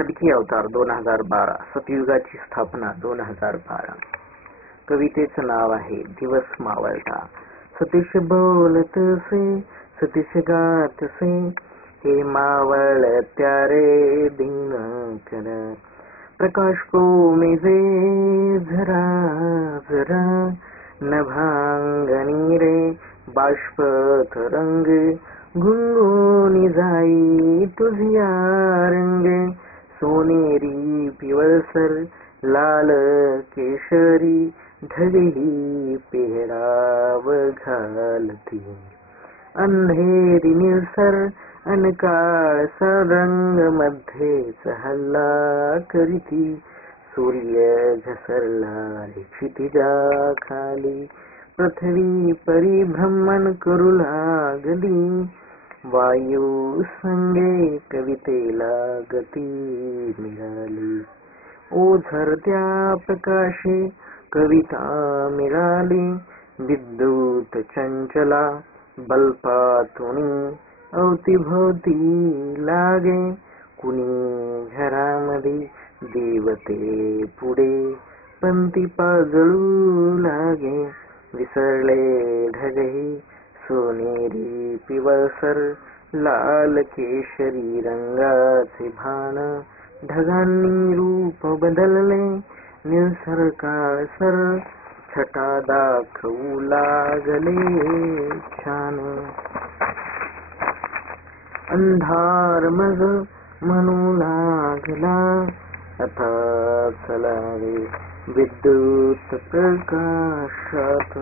कल्की अवतार 2012, सतयुगाची स्थापना 2012. कवितेचं नाव आहे दिवस मावळता. सतीश बोलतसे सतीश गातसे, हे मावळत्या रे दिनकर. प्रकाश को मेजे झरा झरा, नभांगनी रे बाष्प तरंग. गुंगुनी जाई तुझिया रंग, सोनेरी पिवळसर लाल केशरी. ढगही पेहराव घालती, अंधेरी निळसर अन काळसर रंग मध्येच हल्ला करीती. सूर्य घसरला क्षितिजा खाली, पृथ्वी परिभ्रमण करू लागली. वायू संगे कवितेला गती मिळाली, ओझरत्या प्रकाशे कविता मिळाली. विद्युत चंचला बल्पातुनी अवतीभोवती लागे. कुणी घरामध्ये देवते पुढे पंती पाजळू लागे. विसरले ढगही सोनेरी पिवळसर, लाल केशरी रंगाचे भान. ढगांनी रूप बदलले निळसर काळसर, छटा दाखवू लागले छान. अंधार मग म्हणू लागला, आता चला रे विद्युत प्रकाशात.